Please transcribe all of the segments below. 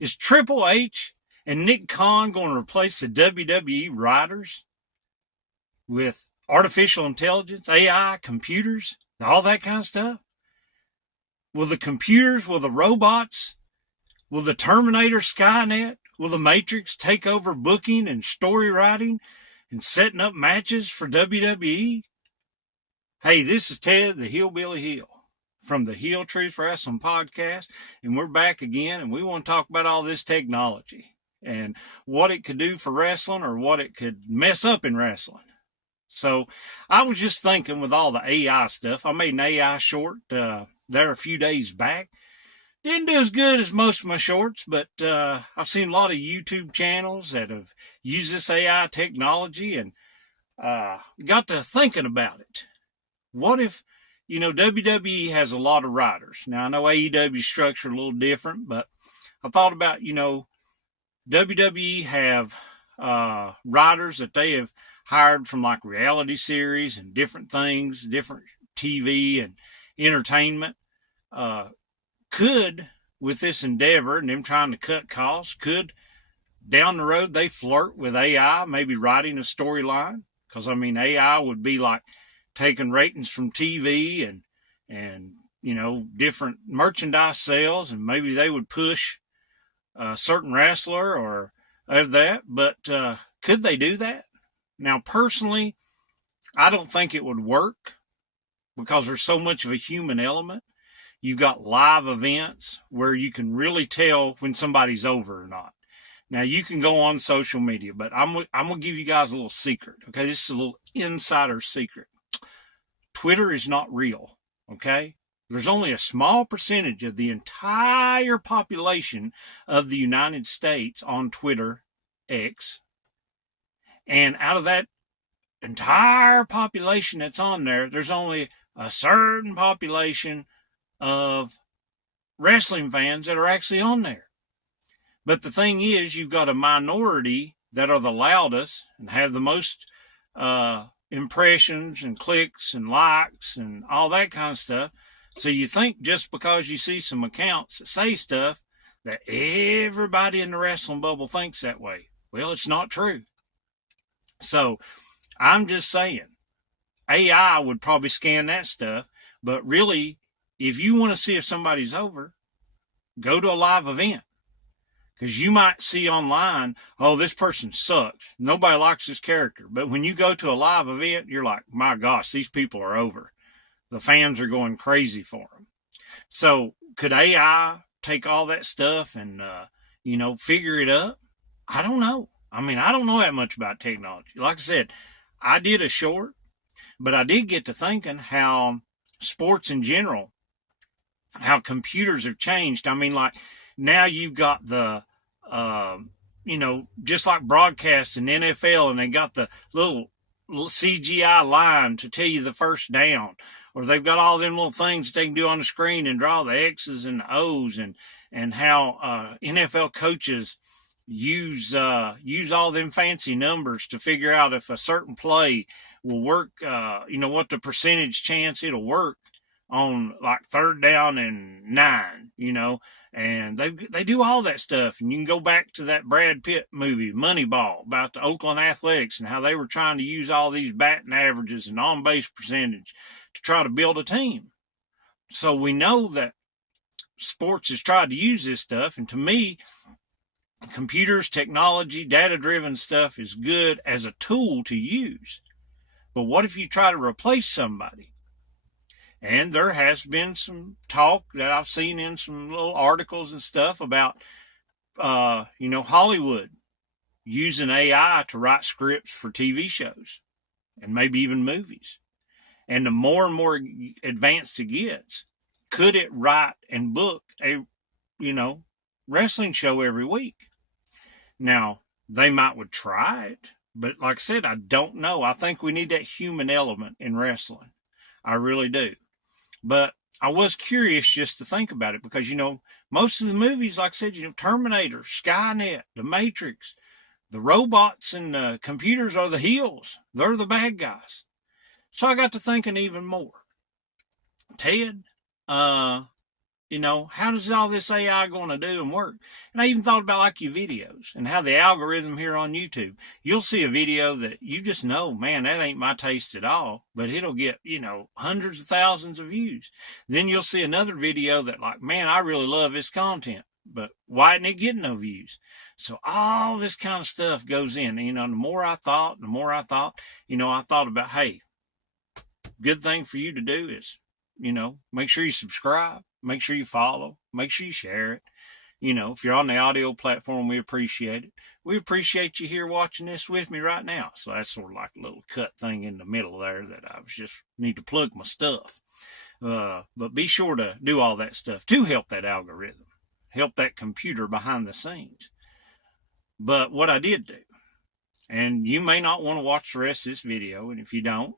Is Triple H and Nick Khan going to replace the WWE writers with artificial intelligence, AI, computers, all that kind of stuff? Will the computers, will the robots, will the Terminator, Skynet, will the Matrix take over booking and story writing and setting up matches for WWE? Hey, this is Ted, the Hillbilly Hill, from the Hill Truth Wrestling Podcast, and we're back again, and we want to talk about all this technology and what it could do for wrestling or what it could mess up in wrestling. So I was just thinking with all the AI stuff, I made an AI short there a few days back. Didn't do as good as most of my shorts, but I've seen a lot of YouTube channels that have used this AI technology and got to thinking about it. What if, WWE has a lot of writers. Now, I know AEW's structured a little different, but I thought about, WWE have writers that they have hired from like reality series and different things, different TV and entertainment. Could, with this endeavor and them trying to cut costs, could down the road they flirt with AI, maybe writing a storyline? Because, AI would be like taking ratings from TV and different merchandise sales, and maybe they would push a certain wrestler or of that. But could they do that? Now, personally, I don't think it would work because there's so much of a human element. You've got live events where you can really tell when somebody's over or not. Now, you can go on social media, but I'm going to give you guys a little secret, okay? This is a little insider secret. Twitter is not real, okay? There's only a small percentage of the entire population of the United States on Twitter, X. And out of that entire population that's on there, there's only a certain population of wrestling fans that are actually on there. But the thing is, you've got a minority that are the loudest and have the most impressions and clicks and likes and all that kind of stuff. So you think just because you see some accounts that say stuff that everybody in the wrestling bubble thinks that way. Well, it's not true. So I'm just saying AI would probably scan that stuff, but really, if you want to see if somebody's over, go to a live event. Because you might see online, oh, this person sucks. Nobody likes this character. But when you go to a live event, you're like, my gosh, these people are over. The fans are going crazy for them. So could AI take all that stuff and, figure it up? I don't know. I don't know that much about technology. Like I said, I did a short, but I did get to thinking how sports in general, how computers have changed. Now you've got the, just like broadcast in NFL, and they got the little CGI line to tell you the first down, or they've got all them little things that they can do on the screen and draw the X's and the O's, and how NFL coaches use all them fancy numbers to figure out if a certain play will work, what the percentage chance it'll work on like 3rd down and 9, and they do all that stuff. And you can go back to that Brad Pitt movie, Moneyball, about the Oakland Athletics and how they were trying to use all these batting averages and on-base percentage to try to build a team. So we know that sports has tried to use this stuff. And to me, computers, technology, data-driven stuff is good as a tool to use. But what if you try to replace somebody? And there has been some talk that I've seen in some little articles and stuff about, Hollywood using AI to write scripts for TV shows and maybe even movies. And the more and more advanced it gets, could it write and book a, wrestling show every week? Now, they would try it, but like I said, I don't know. I think we need that human element in wrestling. I really do. But I was curious just to think about it because, most of the movies, like I said, Terminator, Skynet, The Matrix, the robots and the computers are the heels. They're the bad guys. So I got to thinking even more. Ted, You know, how does all this AI going to do and work? And I even thought about like your videos and how the algorithm here on YouTube, you'll see a video that you just know, man, that ain't my taste at all, but it'll get, you know, hundreds of thousands of views. Then you'll see another video that like, man, I really love this content, but why isn't it getting no views? So all this kind of stuff goes in. And, you know, the more I thought, you know, I thought about, hey, good thing for you to do is, you know, make sure you subscribe. Make sure you follow. Make sure you share it. You know, if you're on the audio platform, we appreciate it. We appreciate you here watching this with me right now. So that's sort of like a little cut thing in the middle there that I was just need to plug my stuff. But be sure to do all that stuff to help that algorithm, help that computer behind the scenes. But what I did do, and you may not want to watch the rest of this video, and if you don't,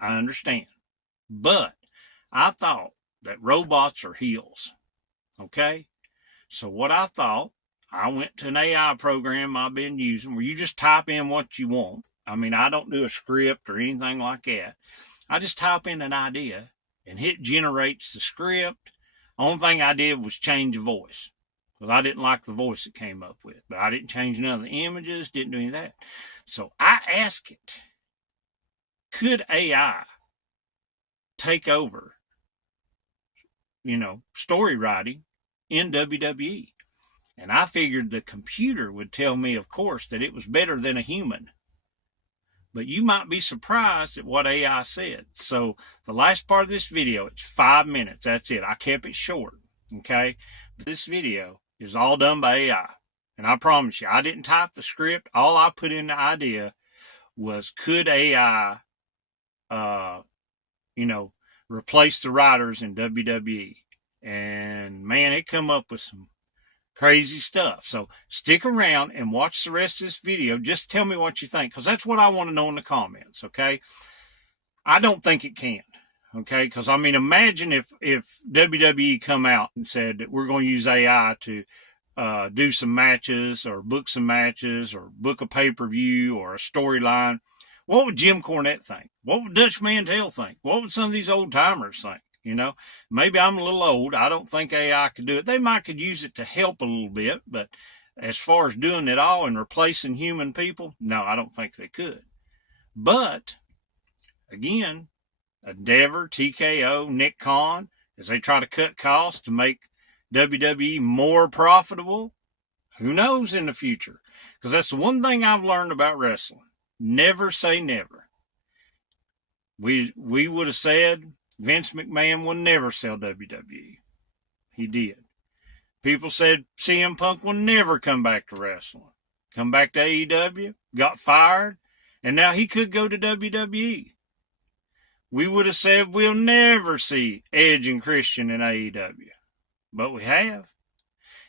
I understand. But I thought that robots are heels. Okay? So what I thought, I went to an AI program I've been using where you just type in what you want. I mean, I don't do a script or anything like that. I just type in an idea and it generates the script. Only thing I did was change the voice because I didn't like the voice it came up with. But I didn't change none of the images, didn't do any of that. So I asked it, could AI take over, you know, story writing in WWE? And I figured the computer would tell me, of course, that it was better than a human. But you might be surprised at what AI said. So the last part of this video, it's 5 minutes. That's it. I kept it short. Okay. But this video is all done by AI. And I promise you, I didn't type the script. All I put in the idea was, could AI, you know, replace the writers in WWE? And man, it come up with some crazy stuff. So stick around and watch the rest of this video. Just tell me what you think, because that's what I want to know in the comments. Okay. I don't think it can. Okay. Because I mean, imagine if WWE come out and said that we're going to use AI to do some matches or book some matches or book a pay-per-view or a storyline. What would Jim Cornette think? What would Dutch Mantel think? What would some of these old timers think? You know, maybe I'm a little old. I don't think AI could do it. They might could use it to help a little bit, but as far as doing it all and replacing human people, no, I don't think they could. But again, Endeavor, TKO, Nick Khan, as they try to cut costs to make WWE more profitable, who knows in the future? Because that's the one thing I've learned about wrestling. Never say never. We would have said Vince McMahon would never sell WWE. He did. People said CM Punk will never come back to wrestling. Come back to AEW, got fired, and now he could go to WWE. We would have said we'll never see Edge and Christian in AEW. But we have.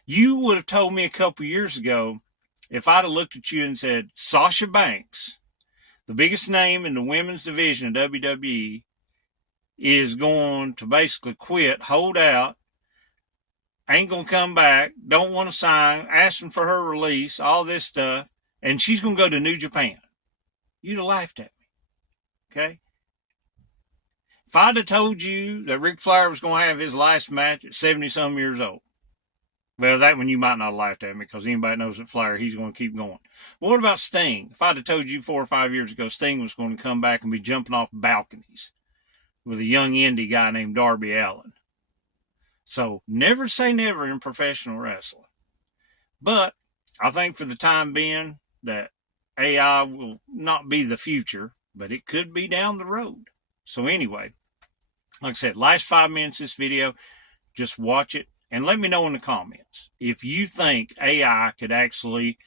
You would have told me a couple years ago, if I'd have looked at you and said, Sasha Banks, the biggest name in the women's division of WWE, is going to basically quit, hold out, ain't going to come back, don't want to sign, asking for her release, all this stuff, and she's going to go to New Japan. You'd have laughed at me. Okay? If I'd have told you that Ric Flair was going to have his last match at 70-some years old, well, that one you might not have laughed at me, because anybody knows that Flair, he's going to keep going. But what about Sting? If I'd have told you 4 or 5 years ago Sting was going to come back and be jumping off balconies with a young indie guy named Darby Allin. So never say never in professional wrestling. But I think for the time being that AI will not be the future, but it could be down the road. So anyway, like I said, last 5 minutes of this video, just watch it and let me know in the comments if you think AI could actually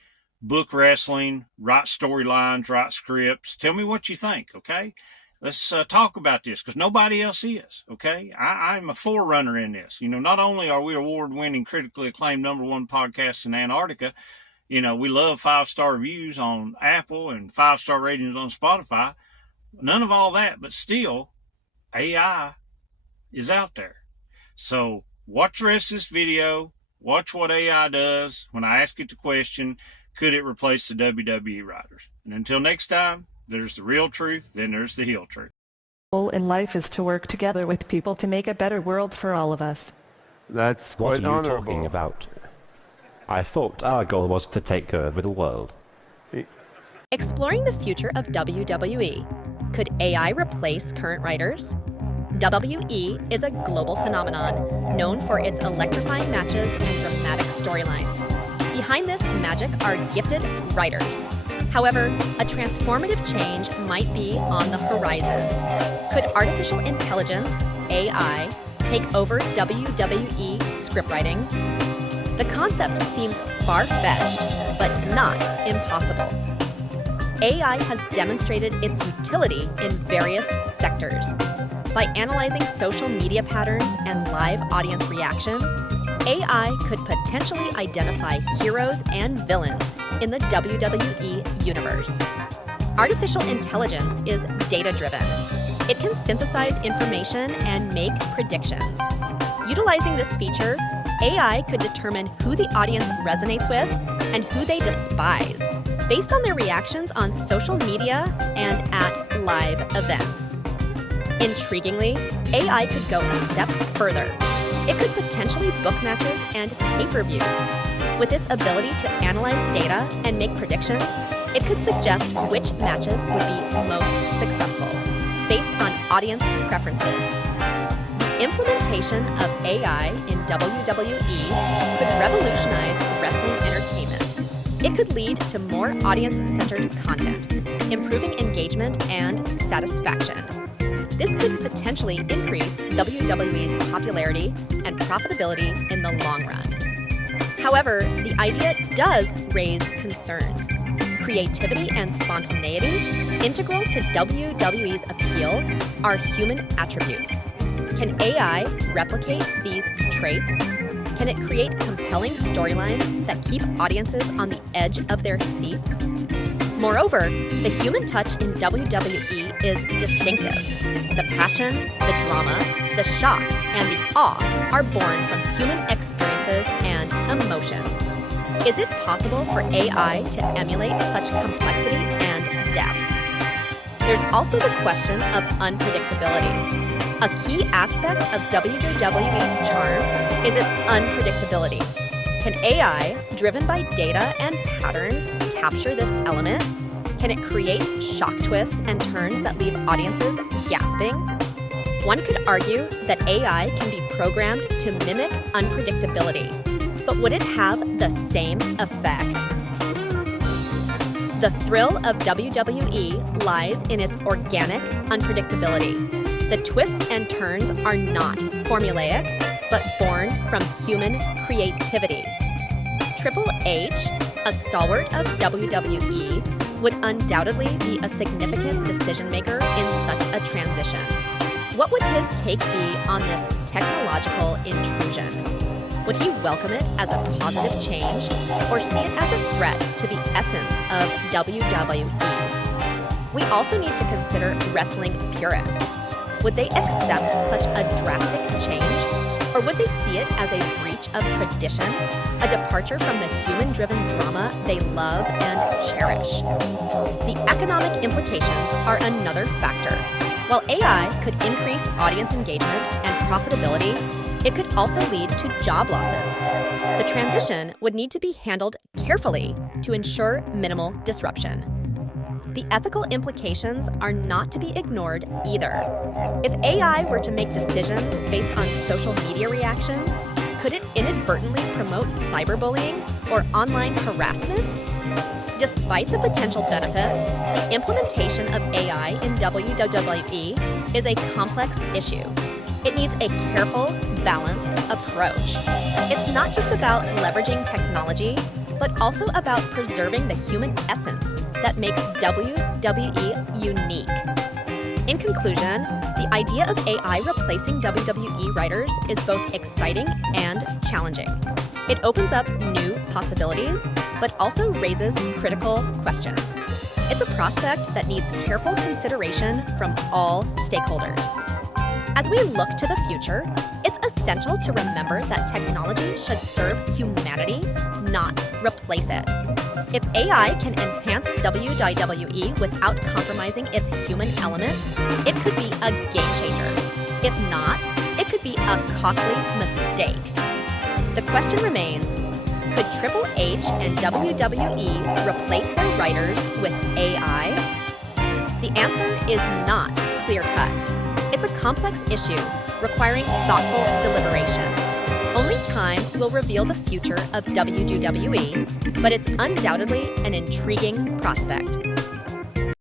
book wrestling, write storylines, write scripts. Tell me what you think, okay? Let's talk about this, because nobody else is, okay? I'm a forerunner in this. You know, not only are we award-winning, critically acclaimed #1 podcast in Antarctica, you know, we love 5-star reviews on Apple and 5-star ratings on Spotify. None of all that, but still, AI is out there. So watch the rest of this video. Watch what AI does when I ask it the question, could it replace the WWE writers? And until next time, there's the real truth, then there's the heel truth. Goal in life is to work together with people to make a better world for all of us. That's What quite are you honorable. talking about? I thought our goal was to take over the world. Exploring the future of WWE. Could AI replace current writers? WWE is a global phenomenon known for its electrifying matches and dramatic storylines. Behind this magic are gifted writers. However, a transformative change might be on the horizon. Could artificial intelligence, AI, take over WWE scriptwriting? The concept seems far-fetched, but not impossible. AI has demonstrated its utility in various sectors. By analyzing social media patterns and live audience reactions, AI could potentially identify heroes and villains in the WWE universe. Artificial intelligence is data-driven. It can synthesize information and make predictions. Utilizing this feature, AI could determine who the audience resonates with and who they despise, based on their reactions on social media and at live events. Intriguingly, AI could go a step further. It could potentially book matches and pay-per-views. With its ability to analyze data and make predictions, it could suggest which matches would be most successful, based on audience preferences. The implementation of AI in WWE could revolutionize wrestling entertainment. It could lead to more audience-centered content, improving engagement and satisfaction. This could potentially increase WWE's popularity and profitability in the long run. However, the idea does raise concerns. Creativity and spontaneity, integral to WWE's appeal, are human attributes. Can AI replicate these traits? Can it create compelling storylines that keep audiences on the edge of their seats? Moreover, the human touch in WWE is distinctive. The passion, the drama, the shock, and the awe are born from human experiences and emotions. Is it possible for AI to emulate such complexity and depth? There's also the question of unpredictability. A key aspect of WWE's charm is its unpredictability. Can AI, driven by data and patterns, capture this element? Can it create shock twists and turns that leave audiences gasping? One could argue that AI can be programmed to mimic unpredictability, but would it have the same effect? The thrill of WWE lies in its organic unpredictability. The twists and turns are not formulaic, but born from human creativity. Triple H, a stalwart of WWE, would undoubtedly be a significant decision-maker in such a transition. What would his take be on this technological intrusion? Would he welcome it as a positive change or see it as a threat to the essence of WWE? We also need to consider wrestling purists. Would they accept such a drastic change? Or would they see it as a breach of tradition, a departure from the human-driven drama they love and cherish? The economic implications are another factor. While AI could increase audience engagement and profitability, it could also lead to job losses. The transition would need to be handled carefully to ensure minimal disruption. The ethical implications are not to be ignored either. If AI were to make decisions based on social media reactions, could it inadvertently promote cyberbullying or online harassment? Despite the potential benefits, the implementation of AI in WWE is a complex issue. It needs a careful, balanced approach. It's not just about leveraging technology, but also about preserving the human essence that makes WWE unique. In conclusion, the idea of AI replacing WWE writers is both exciting and challenging. It opens up new possibilities, but also raises critical questions. It's a prospect that needs careful consideration from all stakeholders. As we look to the future, it's essential to remember that technology should serve humanity, not replace it. If AI can enhance WWE without compromising its human element, it could be a game changer. If not, it could be a costly mistake. The question remains, could Triple H and WWE replace their writers with AI? The answer is not clear-cut. It's a complex issue requiring thoughtful deliberation. Only time will reveal the future of WWE, but it's undoubtedly an intriguing prospect.